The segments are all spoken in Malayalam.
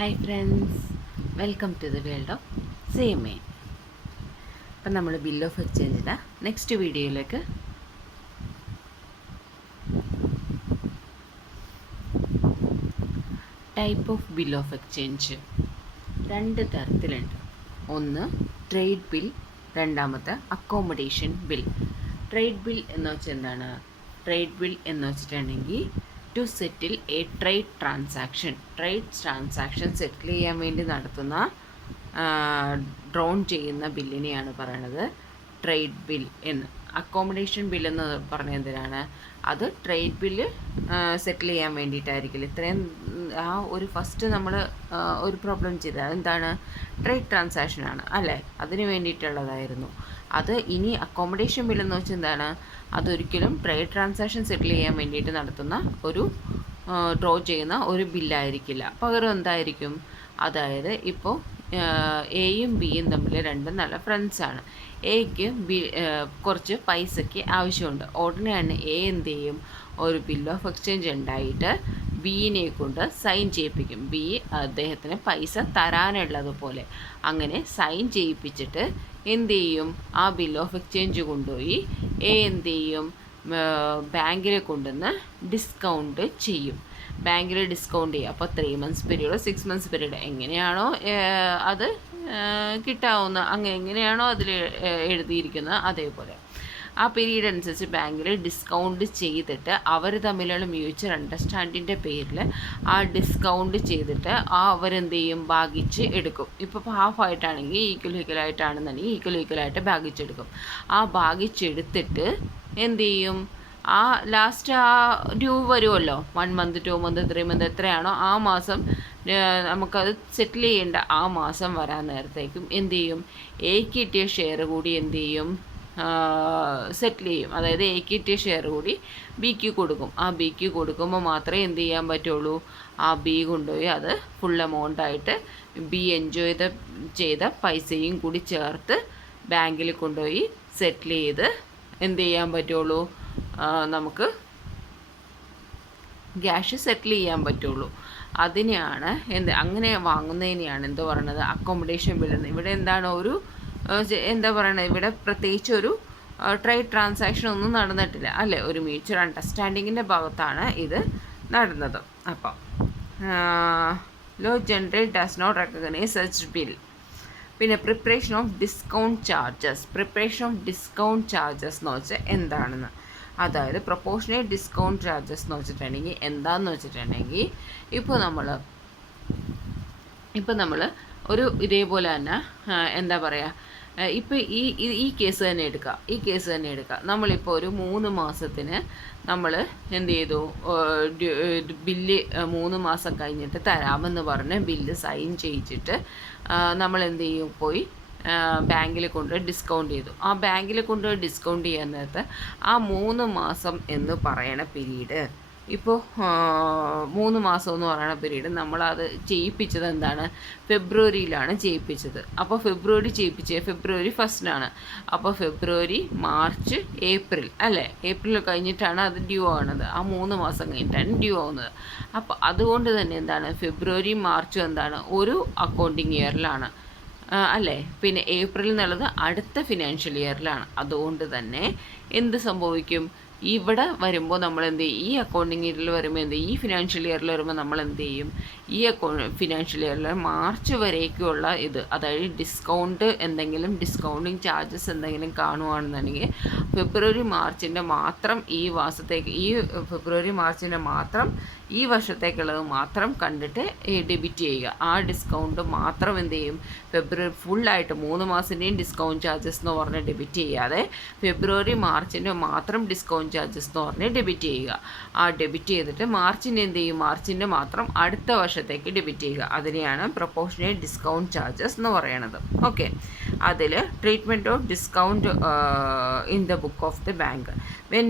Hi friends, welcome to the world of CMA. അപ്പം നമ്മൾ ബിൽ ഓഫ് എക്സ്ചേഞ്ചിൻ്റെ നെക്സ്റ്റ് വീഡിയോയിലേക്ക് type of bill of exchange രണ്ട് തരത്തിലുണ്ട്. ഒന്ന് ട്രേഡ് ബിൽ, രണ്ടാമത്തെ അക്കോമഡേഷൻ ബിൽ. ട്രേഡ് ബിൽ എന്ന് വെച്ചാൽ എന്താണ്? ട്രേഡ് ബിൽ എന്ന് വെച്ചിട്ടുണ്ടെങ്കിൽ to settle a trade transaction settle ചെയ്യാൻ വേണ്ടി നടത്തുന്ന ഡ്രോൺ ചെയ്യുന്ന ബില്ലിനെയാണ് പറയണത് ട്രേഡ് ബിൽ എന്ന്. അക്കോമഡേഷൻ ബിൽ എന്ന് പറഞ്ഞ എന്തിനാണ്? അത് ട്രേഡ് ബില്ല് സെറ്റിൽ ചെയ്യാൻ വേണ്ടിയിട്ടായിരിക്കില്ല. ഇത്രയും ഒരു ഫസ്റ്റ് നമ്മൾ ഒരു പ്രോബ്ലം ചെയ്തത് എന്താണ്? ട്രേഡ് ട്രാൻസാക്ഷനാണ് അല്ലേ, അതിന് വേണ്ടിയിട്ടുള്ളതായിരുന്നു അത്. ഇനി അക്കോമഡേഷൻ ബിൽ എന്ന് വെച്ചാൽ എന്താണ്? അതൊരിക്കലും ട്രേഡ് ട്രാൻസാക്ഷൻ സെറ്റിൽ ചെയ്യാൻ വേണ്ടിയിട്ട് നടത്തുന്ന ഒരു ഡ്രോ ചെയ്യുന്ന ഒരു ബില്ലായിരിക്കില്ല. പകരം എന്തായിരിക്കും? അതായത് ഇപ്പോൾ എയും ബിയും തമ്മിൽ രണ്ടും നല്ല ഫ്രണ്ട്സാണ്. എക്ക് കുറച്ച് പൈസയ്ക്ക് ആവശ്യമുണ്ട്. ഉടനെ തന്നെ എ എന്ത് ചെയ്യും? ഒരു ബിൽ ഓഫ് എക്സ്ചേഞ്ച് ഉണ്ടായിട്ട് ബിയിനെ കൊണ്ട് സൈൻ ചെയ്യിപ്പിക്കും. ബി അദ്ദേഹത്തിന് പൈസ തരാനുള്ളതുപോലെ അങ്ങനെ സൈൻ ചെയ്യിപ്പിച്ചിട്ട് എന്ത് ചെയ്യും? ആ ബിൽ ഓഫ് എക്സ്ചേഞ്ച് കൊണ്ടുപോയി എ എന്ത് ചെയ്യും? ബാങ്കിൽ കൊണ്ടുവന്ന് ഡിസ്കൗണ്ട് ചെയ്യും. ബാങ്കിൽ ഡിസ്കൗണ്ട് ചെയ്യും. അപ്പോൾ 3 months പീരീഡോ 6 months പീരീഡോ എങ്ങനെയാണോ അത് കിട്ടാവുന്ന, അങ്ങനെ എങ്ങനെയാണോ അതിൽ എഴുതിയിരിക്കുന്നത് അതേപോലെ ആ പീരീഡ് അനുസരിച്ച് ബാങ്കിൽ ഡിസ്കൗണ്ട് ചെയ്തിട്ട് അവർ തമ്മിലുള്ള മ്യൂച്വൽ അണ്ടർസ്റ്റാൻഡിൻ്റെ പേരിൽ ആ ഡിസ്കൗണ്ട് ചെയ്തിട്ട് അവരെന്ത് ചെയ്യും? ഭാഗിച്ച് എടുക്കും. ഇപ്പോൾ ഹാഫായിട്ടാണെങ്കിൽ ഈക്വലായിട്ടാണെന്നുണ്ടെങ്കിൽ ഈക്വലായിട്ട് ഭാഗിച്ചെടുക്കും. ആ ഭാഗിച്ചെടുത്തിട്ട് എന്ത് ചെയ്യും? ആ ലാസ്റ്റ് ആ ഡ്യൂ വരുമല്ലോ, 1 month 2 month 3 month എത്രയാണോ ആ മാസം നമുക്കത് സെറ്റിൽ ചെയ്യേണ്ട ആ മാസം വരാൻ നേരത്തേക്കും എന്ത് ചെയ്യും? എക്ക് കിട്ടിയ ഷെയർ കൂടി എന്ത് ചെയ്യും? സെറ്റിൽ ചെയ്യും. അതായത് എക്ക് കിട്ടിയ ഷെയർ കൂടി ബിക്ക് കൊടുക്കും. ആ ബിക്ക് കൊടുക്കുമ്പോൾ മാത്രമേ എന്ത് ചെയ്യാൻ പറ്റുള്ളൂ? ആ ബി കൊണ്ടുപോയി അത് ഫുൾ എമൗണ്ടായിട്ട് ബി എൻജോയ് ചെയ്ത പൈസയും കൂടി ചേർത്ത് ബാങ്കിൽ കൊണ്ടുപോയി സെറ്റിൽ ചെയ്ത് എന്ത് ചെയ്യാൻ പറ്റുള്ളൂ? നമുക്ക് ക്യാഷ് സെറ്റിൽ ചെയ്യാൻ പറ്റുള്ളൂ. അതിനെയാണ് അങ്ങനെ വാങ്ങുന്നതിനെയാണ് എന്ത് പറയണത്? Accommodation bill. ഇവിടെ എന്താണ്? ഒരു എന്താ പറയണത്? ഇവിടെ പ്രത്യേകിച്ച് ഒരു ട്രേഡ് ട്രാൻസാക്ഷൻ ഒന്നും നടന്നിട്ടില്ല അല്ലേ, ഒരു മ്യൂച്വൽ അണ്ടർസ്റ്റാൻഡിങ്ങിൻ്റെ ഭാഗത്താണ് ഇത് നടന്നത്. അപ്പം law generate does not recognise such bill. പിന്നെ പ്രിപ്പറേഷൻ ഓഫ് ഡിസ്കൗണ്ട് ചാർജസ് എന്ന് വെച്ചാൽ എന്താണെന്ന്, അതായത് പ്രൊപ്പോർഷണേറ്റ് ഡിസ്കൗണ്ട് ചാർജസ് എന്ന് വെച്ചിട്ടുണ്ടെങ്കിൽ എന്താണെന്ന് വെച്ചിട്ടുണ്ടെങ്കിൽ ഇപ്പോൾ നമ്മൾ ഒരു ഇതേപോലെ തന്നെ എന്താ പറയുക, ഇപ്പോൾ ഈ കേസ് തന്നെ എടുക്കുക. നമ്മളിപ്പോൾ ഒരു 3 മാസത്തിന് നമ്മൾ എന്ത് ചെയ്തു? ബില്ല് 3 മാസം കഴിഞ്ഞിട്ട് തരാമെന്ന് പറഞ്ഞ് ബില്ല് സൈൻ ചെയ്യിച്ചിട്ട് നമ്മൾ എന്ത് ചെയ്യും? പോയി ബാങ്കിൽ കൊണ്ട് ഡിസ്കൗണ്ട് ചെയ്തു. ആ ബാങ്കിൽ കൊണ്ട് ഡിസ്കൗണ്ട് ചെയ്യാൻ നേരത്ത് ആ 3 മാസം എന്ന് പറയണ പീരീഡ്, ഇപ്പോൾ 3 മാസം എന്ന് പറയുന്ന പീരീഡ് നമ്മളത് ചെയ്യിപ്പിച്ചത് എന്താണ്? ഫെബ്രുവരിയിലാണ് ചെയ്യിപ്പിച്ചത്. അപ്പോൾ ഫെബ്രുവരി 1 അപ്പോൾ ഫെബ്രുവരി, മാർച്ച്, ഏപ്രിൽ അല്ലേ? ഏപ്രിൽ കഴിഞ്ഞിട്ടാണ് അത് ഡ്യൂ ആവുന്നത്. ആ 3 മാസം കഴിഞ്ഞിട്ടാണ് ഡ്യൂ ആവുന്നത്. അപ്പോൾ അതുകൊണ്ട് തന്നെ എന്താണ്? ഫെബ്രുവരി മാർച്ചും എന്താണ്? ഒരു അക്കൗണ്ടിങ് ഇയറിലാണ് അല്ലേ? പിന്നെ ഏപ്രിൽ എന്നുള്ളത് അടുത്ത ഫിനാൻഷ്യൽ ഇയറിലാണ്. അതുകൊണ്ട് തന്നെ എന്ത് സംഭവിക്കും? ഇവിടെ വരുമ്പോൾ നമ്മൾ എന്ത് ചെയ്യും? ഈ അക്കൗണ്ടിങ് ഇയറിൽ വരുമ്പോൾ എന്ത് ചെയ്യും? ഈ ഫിനാൻഷ്യൽ ഇയറിൽ വരുമ്പോൾ നമ്മൾ എന്ത് ചെയ്യും? ഈ ഫിനാൻഷ്യൽ ഇയറിൽ മാർച്ച് വരേക്കുള്ള ഇത്, അതായത് ഡിസ്കൗണ്ടിങ് ചാർജസ് എന്തെങ്കിലും കാണുകയാണെന്നുണ്ടെങ്കിൽ ഫെബ്രുവരി മാർച്ചിൻ്റെ മാത്രം ഈ വർഷത്തേക്കുള്ളത് മാത്രം കണ്ടിട്ട് ഡെബിറ്റ് ചെയ്യുക. ആ ഡിസ്കൗണ്ട് മാത്രം എന്ത് ചെയ്യും? ഫെബ്രുവരി ഫുള്ളായിട്ട് 3 മാസത്തിൻ്റെയും ഡിസ്കൗണ്ട് ചാർജസ് എന്ന് പറഞ്ഞ് ഡെബിറ്റ് ചെയ്യാതെ ഫെബ്രുവരി മാർച്ചിൻ്റെ മാത്രം ഡിസ്കൗണ്ട് ചാർജസ് എന്ന് പറഞ്ഞ് ഡെബിറ്റ് ചെയ്യുക. ആ ഡെബിറ്റ് ചെയ്തിട്ട് മാർച്ചിൻ്റെ എന്ത് ചെയ്യും? മാർച്ചിൻ്റെ മാത്രം അടുത്ത വർഷത്തേക്ക് ഡെബിറ്റ് ചെയ്യുക. അതിനെയാണ് പ്രൊപ്പോർഷണേറ്റ് ഡിസ്കൗണ്ട് ചാർജസ് എന്ന് പറയുന്നത്. ഓക്കെ, അതിൽ treatment of discount in the book of the bank. When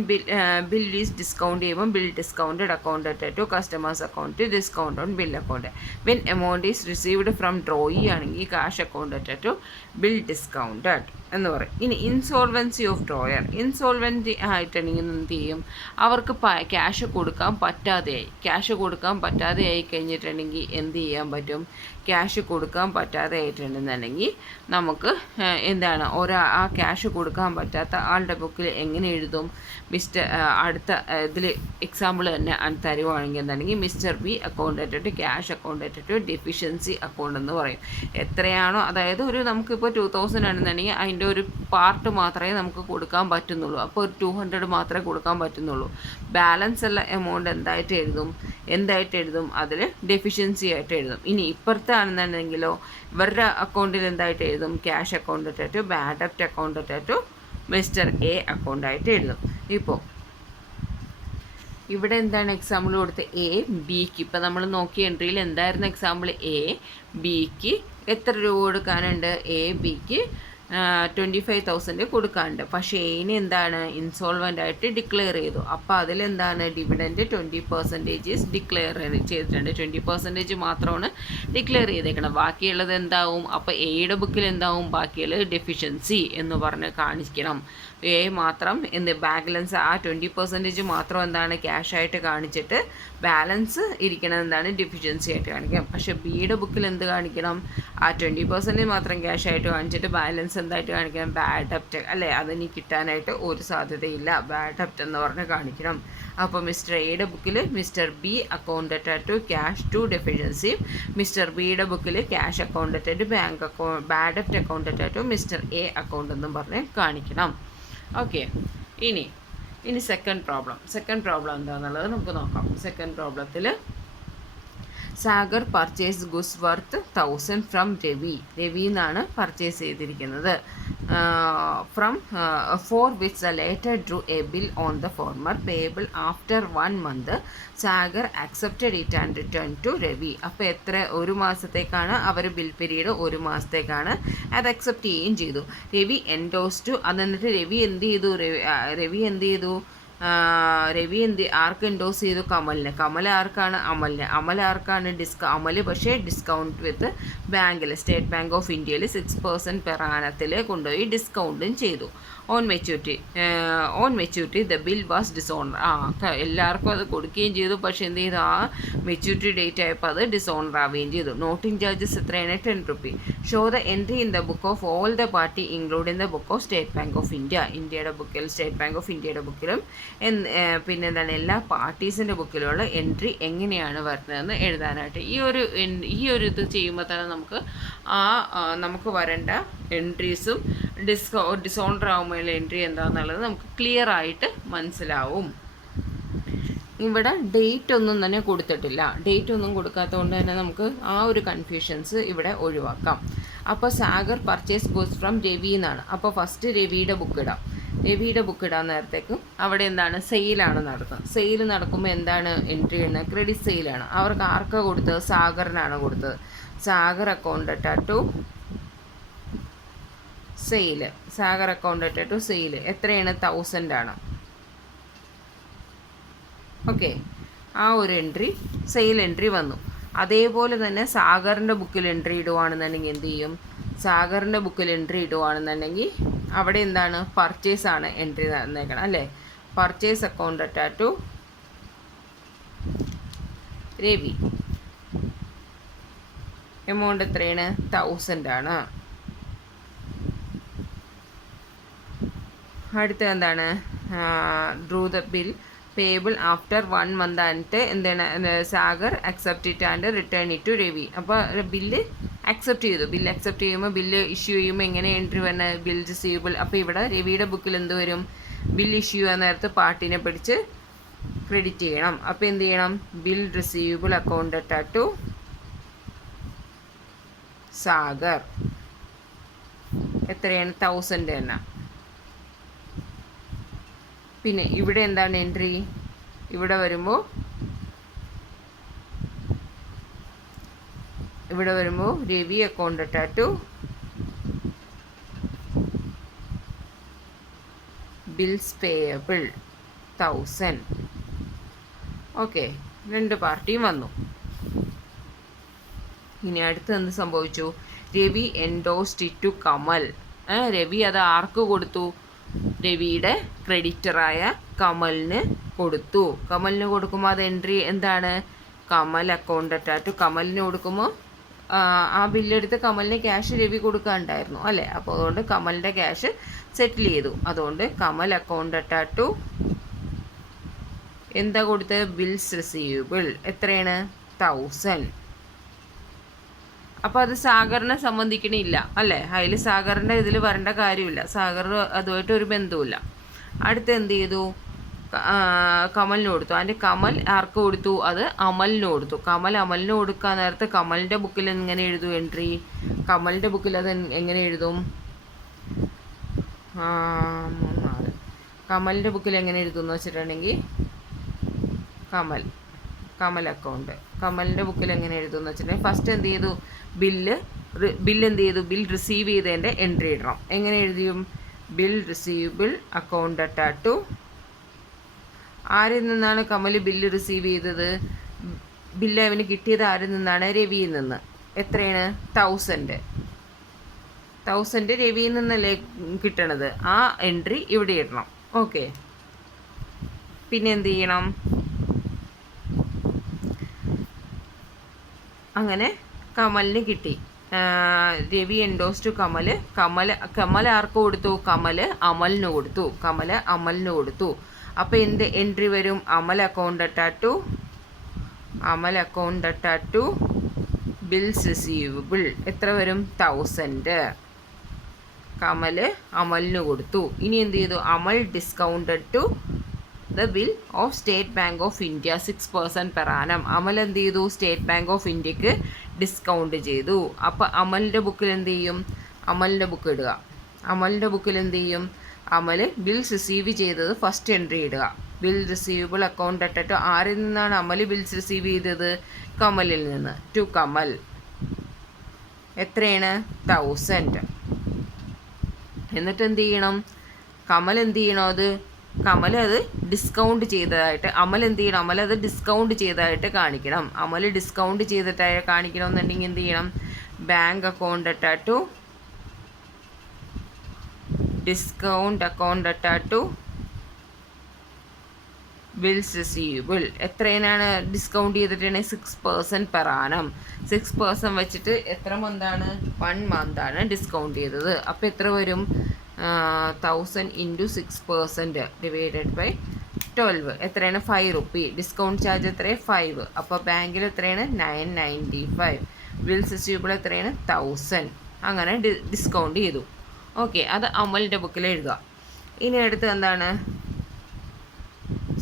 bill is discount ചെയ്യുമ്പോൾ bill discounted accounted to customers account discount on bill account. When amount is received from drawee ആണെങ്കിൽ cash account to bill discounted എന്ന് പറയും. ഇനി ഇൻസോൾവൻസി ഓഫ് ഡ്രോയർ, ഇൻസോൾവൻസി ആയിട്ടുണ്ടെങ്കിൽ എന്ത് ചെയ്യും, അവർക്ക് ക്യാഷ് കൊടുക്കാൻ പറ്റാതെ ആയി കഴിഞ്ഞിട്ടുണ്ടെങ്കിൽ എന്ത് ചെയ്യാൻ പറ്റും, ക്യാഷ് കൊടുക്കാൻ പറ്റാതെ ആയിട്ടുണ്ടെന്നുണ്ടെങ്കിൽ നമുക്ക് എന്താണ് ആ ക്യാഷ് കൊടുക്കാൻ പറ്റാത്ത ആളുടെ ബുക്കിൽ എങ്ങനെ എഴുതും, അടുത്ത ഇതിൽ എക്സാമ്പിൾ തന്നെ തരുവാണെങ്കിൽ എന്താണെങ്കിൽ mister B account to cash account to deficiency account എന്ന് പറയും. എത്രയാണോ, അതായത് നമുക്കിപ്പോൾ 2000 ആണെന്നുണ്ടെങ്കിൽ അതിൻ്റെ ഒരു പാർട്ട് മാത്രമേ നമുക്ക് കൊടുക്കാൻ പറ്റുന്നുള്ളൂ. അപ്പോൾ ഒരു 200 മാത്രമേ കൊടുക്കാൻ പറ്റുന്നുള്ളൂ. ബാലൻസ് ഉള്ള എമൗണ്ട് എന്തായിട്ട് എഴുതും, അതിൽ ഡെഫിഷ്യൻസി ആയിട്ട് എഴുതും. ഇനി ഇപ്പുറത്തെ ആണെന്നുണ്ടെങ്കിലോ ഇവരുടെ അക്കൗണ്ടിൽ എന്തായിട്ട് എഴുതും, ക്യാഷ് അക്കൗണ്ട് ടു ബാഡ് ഡെപ്റ്റ് അക്കൗണ്ട് ടു മിസ്റ്റർ എ അക്കൗണ്ടായിട്ട് എഴുതും. ഇപ്പോൾ ഇവിടെ എന്താണ് എക്സാമ്പിൾ കൊടുത്ത് എ ബിക്ക്, ഇപ്പം നമ്മൾ നോക്കിയ എൻട്രിയിൽ എന്തായിരുന്നു എക്സാമ്പിൾ, എ ബിക്ക് എത്ര രൂപ കൊടുക്കാനുണ്ട്, എ ബിക്ക് 25,000 കൊടുക്കാനുണ്ട്. പക്ഷേ എയിന് എന്താണ് ഇൻസോൾവൻ്റ് ആയിട്ട് ഡിക്ലെയർ ചെയ്തു. അപ്പോൾ അതിലെന്താണ് ഡിവിഡൻറ്റ് 20% ഡിക്ലെയർ ചെയ്തിട്ടുണ്ട്. 20% മാത്രമാണ് ഡിക്ലെയർ ചെയ്തേക്കണം. ബാക്കിയുള്ളത് എന്താവും, അപ്പോൾ എയുടെ ബുക്കിൽ എന്താവും, ബാക്കിയുള്ളത് ഡെഫിഷ്യൻസി എന്ന് പറഞ്ഞ് കാണിക്കണം. എ മാത്രം ബാലൻസ് ആ 20% മാത്രം എന്താണ് ക്യാഷായിട്ട് കാണിച്ചിട്ട് ബാലൻസ് ഇരിക്കണത് എന്താണ് ഡെഫിഷ്യൻസി ആയിട്ട് കാണിക്കാം. പക്ഷേ ബിയുടെ ബുക്കിൽ എന്ത് കാണിക്കണം, ആ 20% മാത്രം ക്യാഷായിട്ട് കാണിച്ചിട്ട് ബാലൻസ് എന്തായിട്ട് കാണിക്കണം, ബാഡ് ഡെപ്റ്റ് അല്ലേ, അതിനി കിട്ടാനായിട്ട് ഒരു സാധ്യതയില്ല, ബാഡ് ഡെപ്റ്റ് എന്ന് പറഞ്ഞ് കാണിക്കണം. അപ്പോൾ മിസ്റ്റർ എയുടെ ബുക്കിൽ mister B account to cash to deficiency, mister ബിയുടെ ബുക്കിൽ cash account to bank account bad ഡെപ്റ്റ് account to mister A account എന്നും പറഞ്ഞ് കാണിക്കണം. ഓക്കെ, ഇനി സെക്കൻഡ് പ്രോബ്ലം എന്താണെന്നുള്ളത് നമുക്ക് നോക്കാം. സെക്കൻഡ് പ്രോബ്ലത്തിൽ Sagar purchase goods worth 1000 from Ravi എന്നാണ് പർച്ചേസ് ചെയ്തിരിക്കുന്നത്. For which the latter drew a bill on the former payable after 1 month. Sagar accepted it and return to Ravi. അപ്പോൾ ഒരു മാസത്തേക്കാണ് അവർ ബിൽ പീരീഡ്, ഒരു മാസത്തേക്കാണ്, അത് അക്സെപ്റ്റ് ചെയ്യുകയും ചെയ്തു. രവി എൻഡോസ് ടു, എന്നിട്ട് രവി എന്ത് ചെയ്തു ആർക്ക് എൻഡോസ് ചെയ്തു, കമലിന്. കമൽ ആർക്കാണ്, അമൽ ആർക്കാണ്, അമൽ പക്ഷേ ഡിസ്കൗണ്ട് വിത്ത് ബാങ്കിൽ, സ്റ്റേറ്റ് ബാങ്ക് ഓഫ് ഇന്ത്യയിൽ 6% പെർ ആനത്തിൽ കൊണ്ടുപോയി ഡിസ്കൗണ്ടും ചെയ്തു. On maturity the bill was dishonour. എല്ലാവർക്കും അത് കൊടുക്കുകയും ചെയ്തു. പക്ഷേ എന്ത് ചെയ്തു, ആ മെച്യൂരിറ്റി ഡേറ്റ് ആയപ്പോൾ അത് ഡിസോണർ ആവുകയും ചെയ്തു. നോട്ടിംഗ് ചാർജസ് എത്രയാണ്, 10 rupees. Show the entry in the book of all the party include in the book of State Bank of India. ഇന്ത്യയുടെ ബുക്കിൽ, സ്റ്റേറ്റ് ബാങ്ക് ഓഫ് ഇന്ത്യയുടെ ബുക്കിലും പിന്നെ എന്താണ് എല്ലാ പാർട്ടീസിൻ്റെ ബുക്കിലുള്ള എൻട്രി എങ്ങനെയാണ് വരുന്നതെന്ന് എഴുതാനായിട്ട് ഈ ഒരു ഇത് ചെയ്യുമ്പോൾ തന്നെ നമുക്ക് വരേണ്ട എൻട്രീസും ഡിസോണർ ആകുമ്പോൾ എൻട്രി എന്താണെന്നുള്ളത് നമുക്ക് ക്ലിയർ ആയിട്ട് മനസ്സിലാവും. ഇവിടെ ഡേറ്റ് ഒന്നും തന്നെ കൊടുത്തിട്ടില്ല. ഡേറ്റ് ഒന്നും കൊടുക്കാത്തതുകൊണ്ട് തന്നെ നമുക്ക് ആ ഒരു കൺഫ്യൂഷൻസ് ഇവിടെ ഒഴിവാക്കാം. അപ്പോൾ Sagar purchase goods from Ravi എന്നാണ്. അപ്പോൾ ഫസ്റ്റ് രവിയുടെ ബുക്ക് ഇടാൻ നേരത്തേക്കും അവിടെ എന്താണ് സെയിലാണ് നടത്തുന്നത്. സെയിൽ നടക്കുമ്പോൾ എന്താണ് എൻട്രി ചെയ്യുന്നത്, ക്രെഡിറ്റ് സെയിലാണ്. അവർക്ക് ആർക്കാണ് കൊടുത്തത്, സാഗറിനാണ് കൊടുത്തത്. Sagar account to sale, Sagar account to sale എത്രയാണ്, 1000 ആണ്. ഓക്കെ, ആ ഒരു എൻട്രി സെയിൽ എൻട്രി വന്നു. അതേപോലെ തന്നെ സാഗറിൻ്റെ ബുക്കിൽ എൻട്രി ഇടുവാണെന്നുണ്ടെങ്കിൽ എന്ത് ചെയ്യും, സാഗറിൻ്റെ ബുക്കിൽ എൻട്രി ഇടുവാണെന്നുണ്ടെങ്കിൽ അവിടെ എന്താണ് പർച്ചേസ് ആണ് എൻട്രി തന്നേക്കണം അല്ലേ. Purchase account to Ravi, amount എത്രയാണ്, 1000 ആണ്. അടുത്ത എന്താണ്, drew the bill payable after 1 month ആയിട്ട് എന്താണ് Sagar accept it and return it to Ravi. അപ്പോൾ ബില്ല് അക്സെപ്റ്റ് ചെയ്തു. ബില്ല് ഇഷ്യൂ ചെയ്യുമ്പോൾ എങ്ങനെ എൻട്രി വരുന്നത്, ബിൽ റിസീവബിൾ. അപ്പോൾ ഇവിടെ രവിയുടെ ബുക്കിൽ എന്ത് വരും, ബിൽ ഇഷ്യൂ ചെയ്യാൻ നേരത്ത് പാർട്ടിനെ പിടിച്ച് ക്രെഡിറ്റ് ചെയ്യണം. അപ്പോൾ എന്ത് ചെയ്യണം, bill receivable account to Sagar എത്രയാണ്, 1000 തന്നെ. പിന്നെ ഇവിടെ എന്താണ് എൻട്രി, ഇവിടെ വരുമ്പോൾ Ravi account to bills payable 1000. Okay, 2 പാർട്ടിയും വന്നു. ഇനി അടുത്ത് എന്ത് സംഭവിച്ചു? Ravi endorsed it to Kamal. Ravi അത് ആർക്ക് കൊടുത്തു? രവിയുടെ ക്രെഡിറ്ററായ കമലിന് കൊടുത്തു. കമലിന് കൊടുക്കുമ്പോൾ അത് എൻട്രി എന്താണ്? കമൽ അക്കൗണ്ട് അറ്റാറ്റ്. കമലിന് കൊടുക്കുമ്പോൾ ആ ബില്ലെടുത്ത് കമലിന് ക്യാഷ് രവി കൊടുക്കാനുണ്ടായിരുന്നു അല്ലേ? അപ്പോൾ അതുകൊണ്ട് കമലിൻ്റെ ക്യാഷ് സെറ്റിൽ ചെയ്തു. അതുകൊണ്ട് കമൽ അക്കൗണ്ട് അറ്റാറ്റ് എന്താ കൊടുത്തത്? Bills receivable. എത്രയാണ്? 1000. അപ്പോൾ അത് സാഗറിനെ സംബന്ധിക്കണില്ല അല്ലേ? അതിൽ സാഗറിൻ്റെ ഇതിൽ വരേണ്ട കാര്യമില്ല. സാഗർ അതുമായിട്ട് ഒരു ബന്ധവുമില്ല. അടുത്ത് എന്ത് ചെയ്തു? കമലിന് കൊടുത്തു. അതിൻ്റെ കമൽ ആർക്ക് കൊടുത്തു? അത് അമലിന് കൊടുത്തു. കമൽ അമലിന് കൊടുക്കാൻ നേരത്തെ കമലിൻ്റെ ബുക്കിൽ എങ്ങനെ എഴുതും എൻട്രി? കമലിൻ്റെ ബുക്കിൽ അത് എങ്ങനെ എഴുതും? കമലിൻ്റെ ബുക്കിൽ എങ്ങനെ എഴുതും എന്ന് വെച്ചിട്ടുണ്ടെങ്കിൽ കമൽ അക്കൗണ്ട് കമലിൻ്റെ ബുക്കിൽ എങ്ങനെ എഴുതും എന്ന് വെച്ചിട്ടുണ്ടെങ്കിൽ ഫസ്റ്റ് എന്ത് ചെയ്തു? ബില്ല് എന്ത് ചെയ്തു? ബിൽ റിസീവ് ചെയ്തതിൻ്റെ എൻട്രി ഇടണം. എങ്ങനെ എഴുതിയും? ബിൽ റിസീവബിൾ അക്കൗണ്ട് അറ്റാറ്റ്. ആരിൽ നിന്നാണ് കമൽ ബില്ല് റിസീവ് ചെയ്തത്? ബില്ല് അവന് കിട്ടിയത് ആരിൽ നിന്നാണ്? രവിയിൽ നിന്ന്. എത്രയാണ്? 1000 രവിയിൽ നിന്നല്ലേ കിട്ടണത്? ആ എൻട്രി ഇവിടെ ഇടണം. ഓക്കെ. പിന്നെ എന്ത് ചെയ്യണം? അങ്ങനെ കമലിന് കിട്ടി. രവി എൻഡോസ് ടു കമൽ ആർക്ക് കൊടുത്തു? കമൽ അമലിന് കൊടുത്തു. അപ്പോൾ എന്ത് എൻട്രി വരും? അമൽ അക്കൗണ്ട് അറ്റാറ്റ് ബിൽസ് റിസീവബിൾ. എത്ര വരും? 1000. കമൽ അമലിന് കൊടുത്തു. ഇനി എന്ത് ചെയ്തു? Amal discounted to the bill of State Bank of India 6% per annum. Amal എന്ത് ചെയ്തു? സ്റ്റേറ്റ് ബാങ്ക് ഓഫ് ഇന്ത്യക്ക് ഡിസ്കൗണ്ട് ചെയ്തു. അപ്പോൾ അമലിൻ്റെ ബുക്കിൽ എന്ത് ചെയ്യും? അമലിൻ്റെ ബുക്ക് ഇടുക. അമലിൻ്റെ ബുക്കിൽ എന്ത് ചെയ്യും? അമൽ ബിൽസ് റിസീവ് ചെയ്തത് ഫസ്റ്റ് എൻട്രി ഇടുക. ബിൽ റിസീവബിൾ അക്കൗണ്ട് അറ്റാറ്റ്. ആരിൽ നിന്നാണ് അമൽ ബിൽസ് റിസീവ് ചെയ്തത്? കമലിൽ നിന്ന്. ടു കമൽ. എത്രയാണ്? 1000. എന്നിട്ട് എന്ത് ചെയ്യണം? കമൽ എന്ത് ചെയ്യണം? കമൽ അത് ഡിസ്കൗണ്ട് ചെയ്തതായിട്ട് അമൽ എന്ത് ചെയ്യണം? അമൽ അത് ഡിസ്കൗണ്ട് ചെയ്തതായിട്ട് കാണിക്കണം. അമൽ ഡിസ്കൗണ്ട് ചെയ്തിട്ടായി കാണിക്കണമെന്നുണ്ടെങ്കിൽ എന്ത് ചെയ്യണം? ബാങ്ക് അക്കൗണ്ട് അറ്റാറ്റ് ഡിസ്കൗണ്ട് അക്കൗണ്ട് അറ്റാറ്റ് ബിൽസ് റിസീവബിൾ. എത്രയാണ് ഡിസ്കൗണ്ട് ചെയ്തിട്ടുണ്ടെങ്കിൽ 6% പെർ ആനം. 6% വെച്ചിട്ട് എത്ര മന്താണ്? 1 മന്താണ് ഡിസ്കൗണ്ട് ചെയ്തത്. അപ്പോൾ എത്ര വരും? 1000 × 6% ഡിവൈഡഡ് ബൈ 12. എത്രയാണ്? 5 റുപ്പി. ഡിസ്കൗണ്ട് ചാർജ് എത്രയാണ്? 5. അപ്പോൾ ബാങ്കിൽ എത്രയാണ്? 995. ബിൽസ് റിസീവബിൾ എത്രയാണ്? 1000. അങ്ങനെ ഡിസ്കൗണ്ട് ചെയ്തു. ഓക്കെ. അത് അമലിൻ്റെ ബുക്കിൽ എഴുതുക. ഇനി അടുത്ത് എന്താണ്?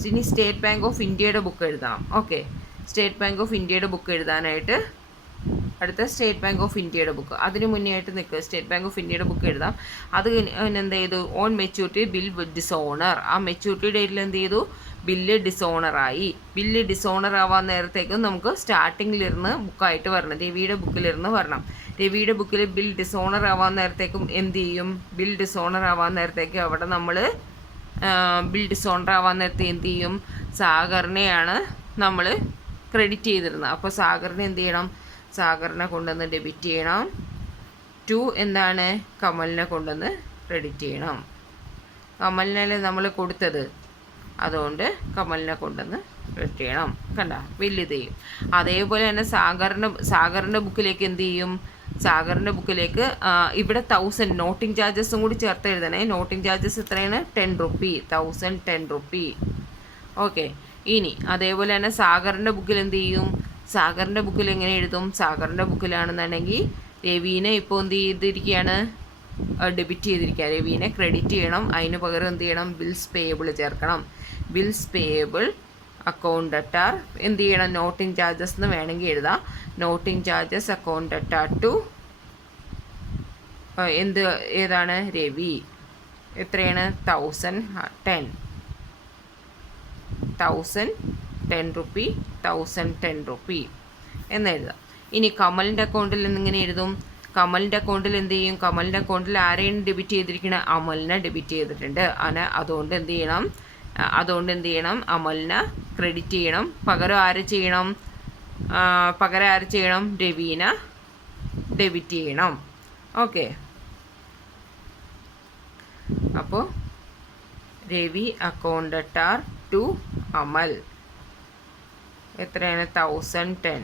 ഇനി സ്റ്റേറ്റ് ബാങ്ക് ഓഫ് ഇന്ത്യയുടെ ബുക്ക് എഴുതണം. ഓക്കെ. സ്റ്റേറ്റ് ബാങ്ക് ഓഫ് ഇന്ത്യയുടെ ബുക്ക് എഴുതാനായിട്ട് അടുത്ത സ്റ്റേറ്റ് ബാങ്ക് ഓഫ് ഇന്ത്യയുടെ ബുക്ക്. അതിന് മുന്നേ ആയിട്ട് നിൽക്കുക. സ്റ്റേറ്റ് ബാങ്ക് ഓഫ് ഇന്ത്യയുടെ ബുക്ക് എഴുതാം. അത് എന്ത് ചെയ്തു? On maturity bill dishonour. ആ മെച്യൂരിറ്റി ഡേറ്റിൽ എന്ത് ചെയ്തു? ബില്ല് ഡിസോണറായി. ബില്ല് ഡിസോണർ ആവാൻ നേരത്തേക്കും നമുക്ക് സ്റ്റാർട്ടിങ്ങിലിരുന്ന് ബുക്കായിട്ട് വരണം. രവിയുടെ ബുക്കിലിരുന്ന് വരണം. രവിയുടെ ബുക്കിൽ ബിൽ ഡിസോണർ ആവാൻ നേരത്തേക്കും എന്ത് ചെയ്യും? ബിൽ ഡിസോണർ ആവാൻ നേരത്തേക്ക് അവിടെ നമ്മൾ ബിൽ ഡിസോണർ ആവാൻ നേരത്തെ എന്ത് ചെയ്യും? സാഗറിനെയാണ് നമ്മൾ ക്രെഡിറ്റ് ചെയ്തിരുന്നത്. അപ്പോൾ സാഗറിനെ എന്ത് ചെയ്യണം? സാഗറിനെ കൊണ്ടുവന്ന് ഡെബിറ്റ് ചെയ്യണം. ടു എന്താണ്? കമലിനെ കൊണ്ടുവന്ന് ക്രെഡിറ്റ് ചെയ്യണം. കമലിനല്ലേ നമ്മൾ കൊടുത്തത്, അതുകൊണ്ട് കമലിനെ കൊണ്ടുവന്ന് ക്രെഡിറ്റ് ചെയ്യണം. കണ്ട? വലിയത് ചെയ്യും. അതേപോലെ തന്നെ സാഗറിൻ്റെ ബുക്കിലേക്ക് എന്ത് ചെയ്യും? സാഗറിൻ്റെ ബുക്കിലേക്ക് ഇവിടെ 1000 നോട്ടിംഗ് ചാർജസും കൂടി ചേർത്ത് എഴുതണേ. നോട്ടിംഗ് ചാർജസ് എത്രയാണ്? 10 റുപ്പി. 1010 റുപ്പി. ഓക്കെ. ഇനി അതേപോലെ തന്നെ സാഗറിൻ്റെ ബുക്കിൽ എന്ത് ചെയ്യും? സാഗറിൻ്റെ ബുക്കിൽ എങ്ങനെ എഴുതും? സാഗറിൻ്റെ ബുക്കിലാണെന്നുണ്ടെങ്കിൽ രവീനെ ഇപ്പോൾ എന്ത് ചെയ്തിരിക്കുകയാണ്? ഡെബിറ്റ് ചെയ്തിരിക്കുക. രവീനെ ക്രെഡിറ്റ് ചെയ്യണം. അതിന് പകരം എന്ത് ചെയ്യണം? ബിൽസ് പേയബിൾ ചേർക്കണം. ബിൽസ് പേയബിൾ അക്കൗണ്ട് അറ്റാർ എന്ത് ചെയ്യണം? നോട്ടിംഗ് ചാർജസ് എന്ന് വേണമെങ്കിൽ എഴുതാം. Noting charges account attire to ഏതാണ്? രവി. എത്രയാണ്? 1010 റുപ്പി. 1010 റുപ്പി എന്നെഴുതാം. ഇനി കമലിൻ്റെ അക്കൗണ്ടിൽ എങ്ങനെ എഴുതും? കമലിൻ്റെ അക്കൗണ്ടിൽ എന്ത് ചെയ്യും? കമലിൻ്റെ അക്കൗണ്ടിൽ ആരെയാണ് ഡെബിറ്റ് ചെയ്തിരിക്കുന്നത്? അമലിനെ ഡെബിറ്റ് ചെയ്തിട്ടുണ്ട്. അതുകൊണ്ട് എന്ത് ചെയ്യണം? അതുകൊണ്ട് എന്ത് ചെയ്യണം, അമലിനെ ക്രെഡിറ്റ് ചെയ്യണം. പകരം ആര് ചെയ്യണം, രവീനെ ഡെബിറ്റ് ചെയ്യണം. ഓക്കെ, അപ്പോൾ രവി അക്കൗണ്ടഡ് ടു അമൽ എത്രയാണ്, 1010.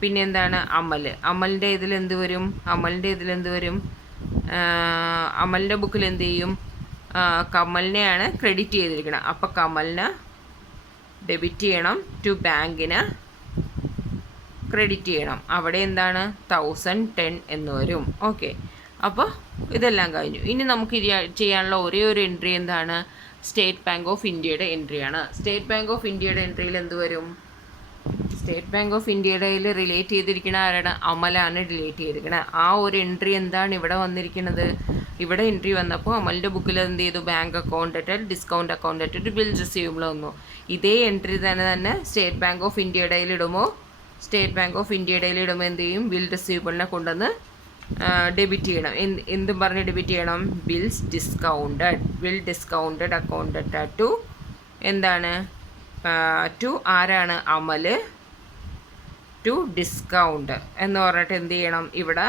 പിന്നെ എന്താണ് അമലിൻ്റെ ഇതിൽ എന്ത് വരും, അമലിൻ്റെ ബുക്കിൽ എന്ത് ചെയ്യും, കമലിനെയാണ് ക്രെഡിറ്റ് ചെയ്തിരിക്കണം. അപ്പോൾ കമലിനെ ഡെബിറ്റ് ചെയ്യണം, ടു ബാങ്കിന് ക്രെഡിറ്റ് ചെയ്യണം. അവിടെ എന്താണ് 1010 എന്ന് വരും. ഓക്കെ, അപ്പോൾ ഇതെല്ലാം കഴിഞ്ഞു. ഇനി നമുക്ക് ചെയ്യാനുള്ള ഒരേ ഒരു എൻട്രി എന്താണ്, സ്റ്റേറ്റ് ബാങ്ക് ഓഫ് ഇന്ത്യയുടെ എൻട്രിയാണ്. സ്റ്റേറ്റ് ബാങ്ക് ഓഫ് ഇന്ത്യയുടെ എൻട്രിയിൽ എന്ത് വരും, സ്റ്റേറ്റ് ബാങ്ക് ഓഫ് ഇന്ത്യയുടെ റിലേറ്റ് ചെയ്തിരിക്കുന്ന ആരാണ്, അമലാണ് റിലേറ്റ് ചെയ്തിരിക്കുന്നത്. ആ ഒരു എൻട്രി എന്താണ് ഇവിടെ വന്നിരിക്കുന്നത്, ഇവിടെ എൻട്രി വന്നപ്പോൾ അമലിൻ്റെ ബുക്കിൽ എന്ത് ചെയ്തു, bank account discount account bill receivable വന്നു. ഇതേ എൻട്രി തന്നെ സ്റ്റേറ്റ് ബാങ്ക് ഓഫ് ഇന്ത്യയുടെ ഇടുമ്പോൾ എന്ത് ചെയ്യും, ബിൽ റിസീവബിളിനെ കൊണ്ടുവന്ന് ഡെബിറ്റ് ചെയ്യണം. എന്തും പറഞ്ഞ് ഡെബിറ്റ് ചെയ്യണം, ബിൽ ഡിസ്കൗണ്ടഡ് അക്കൗണ്ടഡ് ടു എന്താണ്, ടു ആരാണ്, അമൽ, ടു ഡിസ്കൗണ്ട് എന്ന് പറഞ്ഞിട്ട് എന്ത് ചെയ്യണം, ഇവിടെ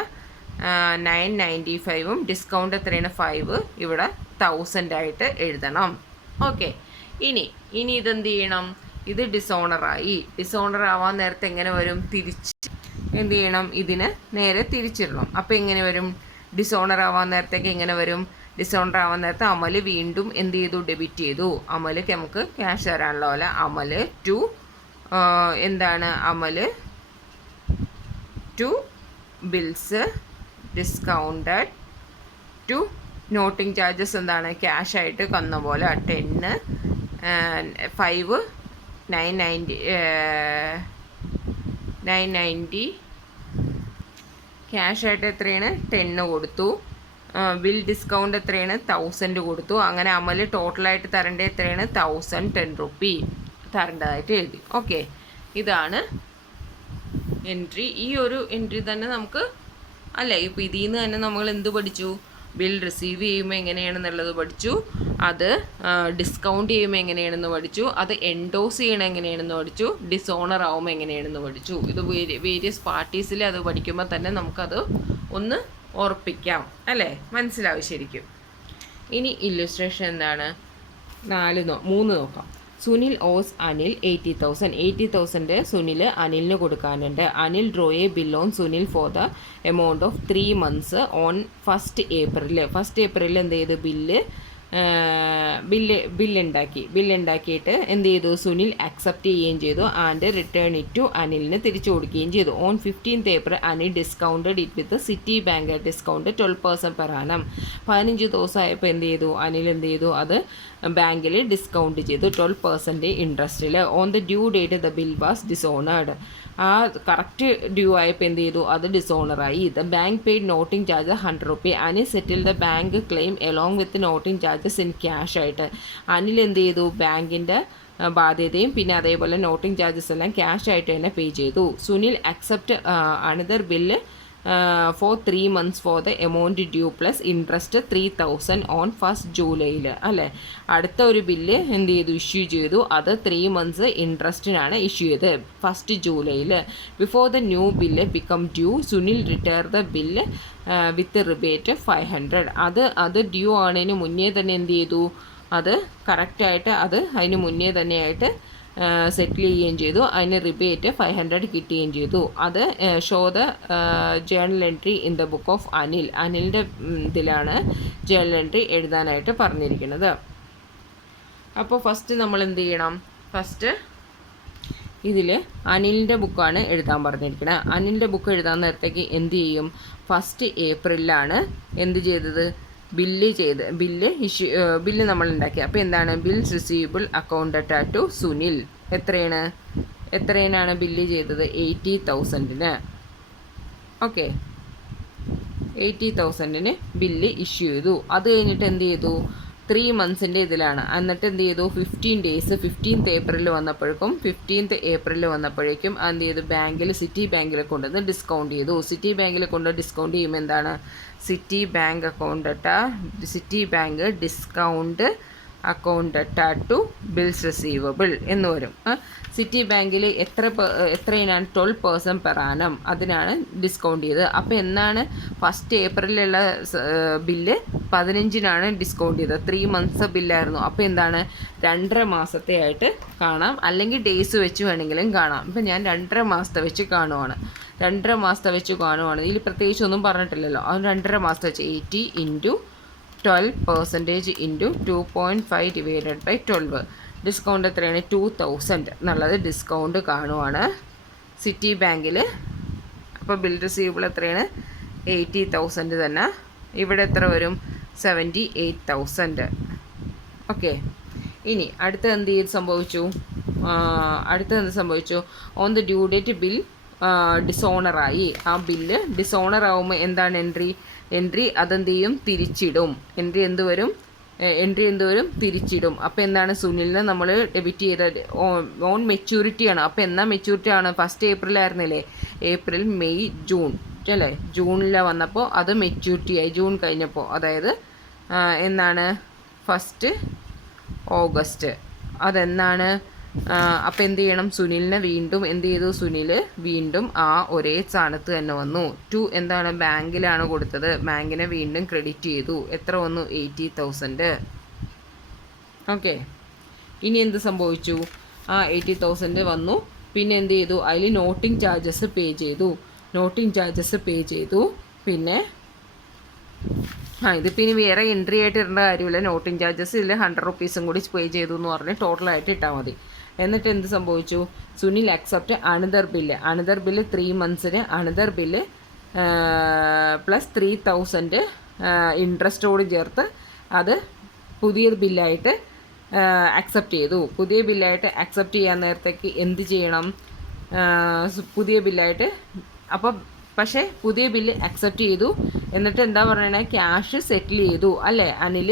995 ഡിസ്കൗണ്ട് എത്രയാണ് 5, ഇവിടെ 1000 ആയിട്ട് എഴുതണം. ഓക്കെ, ഇനി ഇതെന്ത് ചെയ്യണം, ഇത് ഡിസോണർ ആവാൻ നേരത്തെ എങ്ങനെ വരും, തിരിച്ച് എന്ത് ചെയ്യണം, ഇതിന് നേരെ തിരിച്ചിടണം. അപ്പോൾ എങ്ങനെ വരും, ഡിസോണർ ആവാൻ നേരത്തേക്ക് എങ്ങനെ വരും, ഡിസോണർ ആവാൻ നേരത്തെ അമൽ വീണ്ടും എന്ത് ചെയ്തു, ഡെബിറ്റ് ചെയ്തു. അമൽ നമുക്ക് ക്യാഷ് തരാനുള്ള പോലെ അമൽ ടു എന്താണ്, Amal to bills discounted to noting charges എന്താണ്, ക്യാഷ് ആയിട്ട് തന്ന പോലെ 10 5 990 ക്യാഷ് ആയിട്ട് എത്രയാണ് 10 കൊടുത്തു. ബിൽ ഡിസ്കൗണ്ട് എത്രയാണ് 1000 കൊടുത്തു. അങ്ങനെ അമൽ ടോട്ടലായിട്ട് തരേണ്ടത് എത്രയാണ് 1010 റുപ്പി തരേണ്ടതായിട്ട് എഴുതി. ഓക്കെ, ഇതാണ് എൻട്രി. ഈ ഒരു എൻട്രി തന്നെ നമുക്ക് അല്ലേ, ഇപ്പോൾ ഇതിൽ നിന്ന് തന്നെ നമ്മൾ എന്ത് പഠിച്ചു, ബിൽ റിസീവ് ചെയ്യുമ്പോൾ എങ്ങനെയാണെന്നുള്ളത് പഠിച്ചു, അത് ഡിസ്കൗണ്ട് ചെയ്യുമ്പോൾ എങ്ങനെയാണെന്ന് പഠിച്ചു, അത് എൻഡോസ് ചെയ്യണം എങ്ങനെയാണെന്ന് പഠിച്ചു, ഡിസോണർ ആവുമ്പോൾ എങ്ങനെയാണെന്ന് പഠിച്ചു. ഇത് വേരിയസ് പാർട്ടീസിൽ അത് പഠിക്കുമ്പോൾ തന്നെ നമുക്കത് ഒന്ന് ഓർപ്പിക്കാം അല്ലേ, മനസ്സിലാവും ശരിക്കും. ഇനി ഇല്ലുസ്ട്രേഷൻ എന്താണ്, 3 നോക്കാം. സുനിൽ ഓസ് അനിൽ 80,000 സുനിൽ അനിലിന് കൊടുക്കാനുണ്ട്. Anil draw A bill on Sunil four the amount of 3 months on 1st April. എന്ത് ചെയ്തു, ബില്ലുണ്ടാക്കിയിട്ട് എന്ത് ചെയ്തു, സുനിൽ അക്സെപ്റ്റ് ചെയ്യുകയും ചെയ്തു. ആൻഡ് റിട്ടേൺ ഇറ്റ് ടു അനിലിന് തിരിച്ചു കൊടുക്കുകയും ചെയ്തു. On 15th April Anil discounted it with city bank discount 12% per annum. 15 ദിവസമായപ്പോൾ എന്ത് ചെയ്തു, അനിൽ എന്ത് ചെയ്തു, അത് ബാങ്കിൽ ഡിസ്കൗണ്ട് ചെയ്തു 12% ഇൻട്രസ്റ്റിൽ. On the due date the bill was dishonoured. ആ കറക്റ്റ് ഡ്യൂ ആയപ്പോൾ എന്ത് ചെയ്തു, അത് ഡിസോണറായി. The bank paid noting charge 100 rupee. Anil settle the bank claim along with noting charges in cash ആയിട്ട്. അനിൽ എന്ത് ചെയ്തു, ബാങ്കിൻ്റെ ബാധ്യതയും പിന്നെ അതേപോലെ നോട്ടിംഗ് ചാർജസ് എല്ലാം ക്യാഷ് ആയിട്ട് തന്നെ പേ ചെയ്തു. Sunil accept another bill for 3 months for the amount due plus interest 3000 on 1st July അല്ലേ. അടുത്ത ഒരു ബില്ല് എന്ത് ചെയ്തു, ഇഷ്യൂ ചെയ്തു. അത് 3 months ഇൻട്രസ്റ്റിനാണ് ഇഷ്യൂ ചെയ്തത് 1st July. Before the new bill become due Sunil retire the bill with rebate 500. അത് ഡ്യൂ ആണതിന് മുന്നേ തന്നെ എന്ത് ചെയ്തു, അത് കറക്റ്റായിട്ട് അതിന് മുന്നേ തന്നെയായിട്ട് സെറ്റിൽ ചെയ്യുകയും ചെയ്തു. അതിന് റിബേറ്റ് 500 കിട്ടുകയും ചെയ്തു. അത് show the journal entry in the book of Anil. അനിലിൻ്റെ ഇതിലാണ് ജേണൽ എൻട്രി എഴുതാനായിട്ട് പറഞ്ഞിരിക്കുന്നത്. അപ്പോൾ ഫസ്റ്റ് നമ്മൾ എന്ത് ചെയ്യണം, ഫസ്റ്റ് ഇതിൽ അനിലിൻ്റെ ബുക്കാണ് എഴുതാൻ പറഞ്ഞിരിക്കുന്നത്. അനിലിൻ്റെ ബുക്ക് എഴുതാൻ നേരത്തേക്ക് എന്ത് ചെയ്യും, 1st April എന്ത് ചെയ്തത്, ബില്ല് നമ്മൾ ഉണ്ടാക്കി. അപ്പോൾ എന്താണ്, bills receivable accounted to Sunil. എത്രയാണ് ബില്ല് ചെയ്തത്, 80,000. ഓക്കെ, 80,000 ബില്ല് ഇഷ്യൂ ചെയ്തു. അത് കഴിഞ്ഞിട്ട് എന്ത് ചെയ്തു, 3 months ഇതിലാണ്. എന്നിട്ട് എന്ത് ചെയ്തു, 15 days 15th April വന്നപ്പോഴേക്കും എന്ത് ചെയ്തു, സിറ്റി ബാങ്കിൽ കൊണ്ടുവന്ന് ഡിസ്കൗണ്ട് ചെയ്തു. സിറ്റി ബാങ്കിൽ കൊണ്ട് ഡിസ്കൗണ്ട് ചെയ്യുമ്പോൾ എന്താണ്, city bank discount account debtor to bills receivable എന്ന് വരും. സിറ്റി ബാങ്കിൽ എത്രയിനാണ് 12% പെർ ആനം അതിനാണ് ഡിസ്കൗണ്ട് ചെയ്തത്. അപ്പോൾ എന്നാണ് ഫസ്റ്റ് ഏപ്രിലുള്ള ബില്ല് 15-നാണ് ഡിസ്കൗണ്ട് ചെയ്തത്. 3 months ബില്ലായിരുന്നു. അപ്പോൾ എന്താണ് 2.5 മാസത്തെ ആയിട്ട് കാണാം, അല്ലെങ്കിൽ ഡേയ്സ് വെച്ച് വേണമെങ്കിലും കാണാം. ഇപ്പം ഞാൻ 2.5 മാസത്തെ വെച്ച് കാണുവാണ്. 2.5 മാസത്തെ വെച്ച് കാണുവാണ്. ഇതിൽ പ്രത്യേകിച്ചൊന്നും പറഞ്ഞിട്ടില്ലല്ലോ. അത് 2.5 മാസത്തെ വെച്ച് 80 × 12% × 2.5 ഡിവൈഡഡ് ബൈ 12. ഡിസ്കൗണ്ട് എത്രയാണ്? 2000 എന്നുള്ളത് ഡിസ്കൗണ്ട് കാണുവാണ് സിറ്റി ബാങ്കിൽ. അപ്പോൾ ബിൽ റിസീവബിൾ എത്രയാണ്? 80,000 തന്നെ. ഇവിടെ എത്ര വരും? 78,000. ഓക്കെ. ഇനി അടുത്ത എന്ത് സംഭവിച്ചു? On the due date bill ഡിസോണറായി. ആ ബില്ല് ഡിസോണർ ആകുമ്പോൾ എന്താണ് എൻട്രി അതെന്ത് ചെയ്യും? തിരിച്ചിടും. എൻട്രി എന്ത് വരും? തിരിച്ചിടും. അപ്പോൾ എന്താണ് സുനിലിന് നമ്മൾ ഡെബിറ്റ് ചെയ്ത ഓൺ മെച്യൂരിറ്റിയാണ്. അപ്പോൾ എന്നാ മെച്യൂരിറ്റി ആണ്? 1 April ആയിരുന്നില്ലേ? ഏപ്രിൽ, മെയ്, ജൂൺ അല്ലേ? ജൂണിൽ വന്നപ്പോൾ അത് മെച്യൂരിറ്റി ആയി. ജൂൺ കഴിഞ്ഞപ്പോൾ, അതായത് എന്നാണ് 1 August. അതെന്നാണ്? അപ്പോൾ എന്ത് ചെയ്യണം? സുനിലിനെ വീണ്ടും എന്ത് ചെയ്തു? സുനിൽ വീണ്ടും ആ ഒരേ സ്ഥാനത്ത് തന്നെ വന്നു. എന്താണ്? ബാങ്കിലാണ് കൊടുത്തത്. ബാങ്കിനെ വീണ്ടും ക്രെഡിറ്റ് ചെയ്തു. എത്ര വന്നു? 80,000. ഓക്കെ. ഇനി എന്ത് സംഭവിച്ചു? 80,000 വന്നു. പിന്നെ എന്ത് ചെയ്തു? അതിൽ നോട്ടിംഗ് ചാർജസ് പേ ചെയ്തു. പിന്നെ ഇതിപ്പോൾ ഇനി വേറെ എൻട്രി ആയിട്ട് ഇടേണ്ട കാര്യമില്ല. നോട്ടിംഗ് ചാർജസ് ഇതിൽ 100 rupees കൂടി പേ ചെയ്തു എന്ന് പറഞ്ഞ് ടോട്ടലായിട്ട് ഇട്ടാൽ മതി. എന്നിട്ട് എന്ത് സംഭവിച്ചു? സുനിൽ അക്സെപ്റ്റ് അനദർ ബില്ല് 3 monthsന് അനദർ ബില്ല് പ്ലസ് 3,000 ഇൻട്രസ്റ്റോട് ചേർത്ത് അത് പുതിയ ബില്ലായിട്ട് അക്സെപ്റ്റ് ചെയ്തു. പുതിയ ബില്ലായിട്ട് അക്സെപ്റ്റ് ചെയ്യാൻ നേരത്തേക്ക് എന്ത് ചെയ്യണം? പുതിയ ബില്ലായിട്ട് അപ്പം പക്ഷേ പുതിയ ബില്ല് അക്സെപ്റ്റ് ചെയ്തു. എന്നിട്ട് എന്താ പറയണേ? ക്യാഷ് സെറ്റിൽ ചെയ്തു അല്ലേ? അനിൽ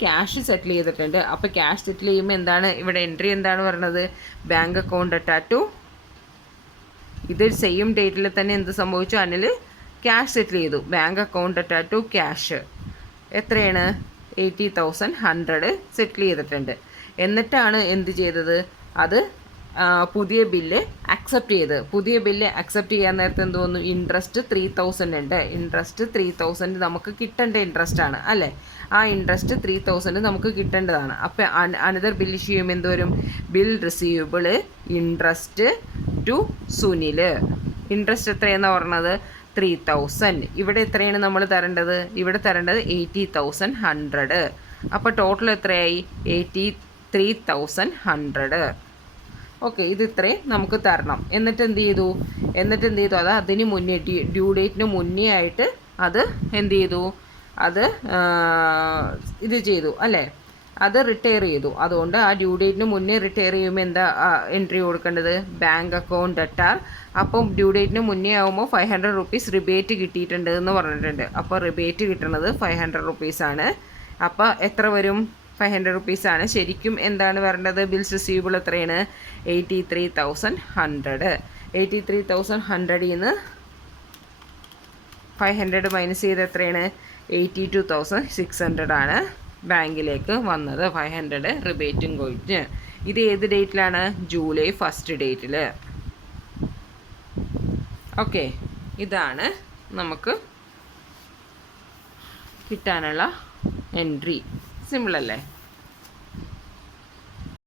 ക്യാഷ് സെറ്റിൽ ചെയ്തിട്ടുണ്ട്. അപ്പോൾ ക്യാഷ് സെറ്റിൽ ചെയ്യുമ്പോൾ എന്താണ് ഇവിടെ എൻട്രി എന്താണ് പറയുന്നത്? Bank account debtor to. ഇത് സെയിം ഡേറ്റിൽ തന്നെ എന്ത് സംഭവിച്ചു? അനിൽ ക്യാഷ് സെറ്റിൽ ചെയ്തു. Bank account debtor to cash എത്രയാണ്? 80,100 സെറ്റിൽ ചെയ്തിട്ടുണ്ട്. എന്നിട്ടാണ് എന്ത് ചെയ്തത്? അത് പുതിയ ബില്ല് അക്സെപ്റ്റ് ചെയ്ത്. പുതിയ ബില്ല് അക്സെപ്റ്റ് ചെയ്യാൻ നേരത്തെ എന്ത് വന്നു? ഇൻട്രസ്റ്റ് 3,000 ഉണ്ട്. ഇൻട്രസ്റ്റ് 3,000 നമുക്ക് കിട്ടേണ്ട ഇൻട്രസ്റ്റ് ആണ് അല്ലേ? ആ ഇൻട്രസ്റ്റ് 3,000 നമുക്ക് കിട്ടേണ്ടതാണ്. അപ്പോൾ അനദർ ബില്ല് ഇഷ്യൂ ചെയ്യുമ്പോൾ എന്ത് വരും? Bill receivable interest to Sunil. Interest എത്രയെന്നാണ് പറഞ്ഞത്? 3,000. ഇവിടെ എത്രയാണ് നമ്മൾ തരേണ്ടത്? ഇവിടെ തരേണ്ടത് 80,100. അപ്പോൾ ടോട്ടൽ എത്രയായി? 83,100. ഓക്കെ. ഇത് ഇത്രയും നമുക്ക് തരണം. എന്നിട്ട് എന്ത് ചെയ്തു? അത് അതിന് മുന്നേ ഡ്യൂ ഡേറ്റിന് മുന്നേ ആയിട്ട് അത് എന്ത് ചെയ്തു? അത് ഇത് ചെയ്തു അല്ലേ? അത് റിട്ടയർ ചെയ്തു. അതുകൊണ്ട് ആ ഡ്യൂ ഡേറ്റിന് മുന്നേ റിട്ടയർ ചെയ്യുമ്പോൾ എന്താ എൻട്രി കൊടുക്കേണ്ടത്? Bank account debtor. അപ്പം ഡ്യൂ ഡേറ്റിന് മുന്നേ ആകുമ്പോൾ 500 rupees റിബേറ്റ് കിട്ടിയിട്ടുണ്ട് എന്ന് പറഞ്ഞിട്ടുണ്ട്. അപ്പോൾ റിബേറ്റ് കിട്ടുന്നത് 500 rupees ആണ്. അപ്പോൾ എത്ര വരും? 500 rupees ആണ്. ശരിക്കും എന്താണ് വരേണ്ടത്? ബിൽസ് റിസീവബിൾ എത്രയാണ്? 83,100. 83,100 നിന്ന് 500 മൈനസ് ചെയ്ത് എത്രയാണ്? 82,600 ആണ് ബാങ്കിലേക്ക് വന്നത്. 500 റിബേറ്റും കഴിഞ്ഞ്. ഇത് ഏത് ഡേറ്റിലാണ്? July 1st ഡേറ്റിൽ. ഓക്കെ. ഇതാണ് നമുക്ക് കിട്ടാനുള്ള എൻട്രി. സിമ്പിൾ അല്ലേ?